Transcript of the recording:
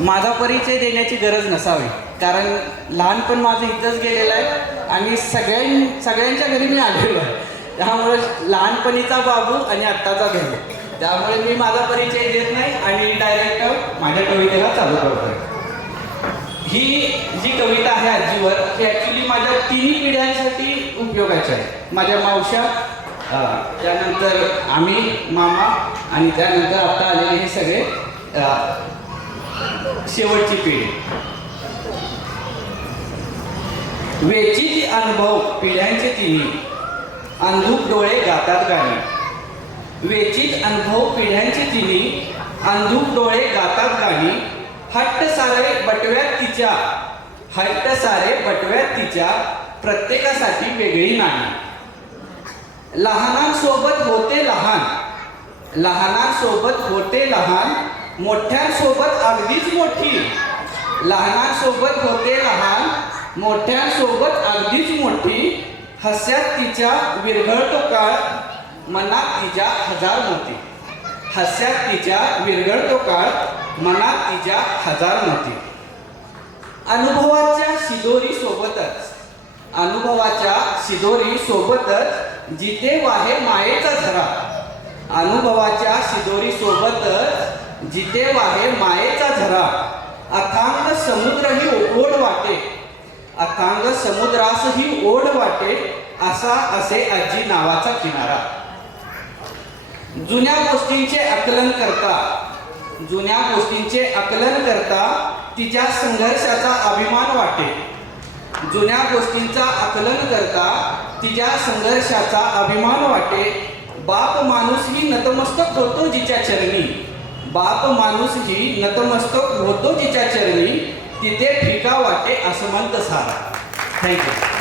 माझा परिचय देण्याची गरज नसावी. कारण लहानपण माझं इथंच गेलेलं आहे आणि सगळ्यां सगळ्यांच्या घरी मी आलेलो आहे. त्यामुळे लहानपणीचा बाबू आणि आत्ताचा घरी. त्यामुळे मी माझा परिचय देत नाही आणि डायरेक्ट माझ्या कवितेला चालू करतो ही जी कविता आहे आजीवर ही ॲक्च्युली माझ्या तिन्ही पिढ्यांसाठी उपयोगाची आहे. माझ्या मावश्या त्यानंतर आम्ही मामा आणि त्यानंतर आत्ता आलेले हे सगळे शेवटची पिढी. वेचित अनुभव पिढ्यांचे तिन्ही. अंधूक डोळे गातात गाणी वेचित अनुभव पिढ्यांचे तिन्ही. अंधूक डोळे गातात गाणी हट्ट सारे बटव्यात तिच्या. हट्ट सारे बटव्यात तिच्या. प्रत्येकासाठी वेगळी नाही लहानांसोबत होते लहान. लहानांसोबत होते लहान. मोठ्यांसोबत अगदीच मोठी. लहानांसोबत होते लहान मोठ्यांसोबत अगदीच मोठी. हस्यात तिच्या विरघळतो काळ मनात तिच्या हजार मोती. हस्यात तिच्या विरघळतो काळ मनात तिच्या हजार मोती. अनुभवाच्या शिदोरी सोबतच अनुभवाच्या शिदोरी सोबतच जिथे वाहे मायेचा झरा. अनुभवाच्या शिदोरी सोबतच जिथे वाहे मायेचा झरा अथांग समुद्र ही ओढ वाटे. अथांग समुद्रासही ओढ वाटे असा असे आजी नावाचा किनारा. जुन्या गोष्टींचे आकलन करता जुन्या गोष्टींचे आकलन करता तिच्या संघर्षाचा अभिमान वाटे. जुन्या गोष्टींचा आकलन करता तिच्या संघर्षाचा अभिमान वाटे. बाप माणूस ही नतमस्तक होतो जिच्या चरणी. बाप माणूस ही नतमस्तक होतो जिच्या चरणी तिथे ठिका वाटे असमंत सारा. थँक्यू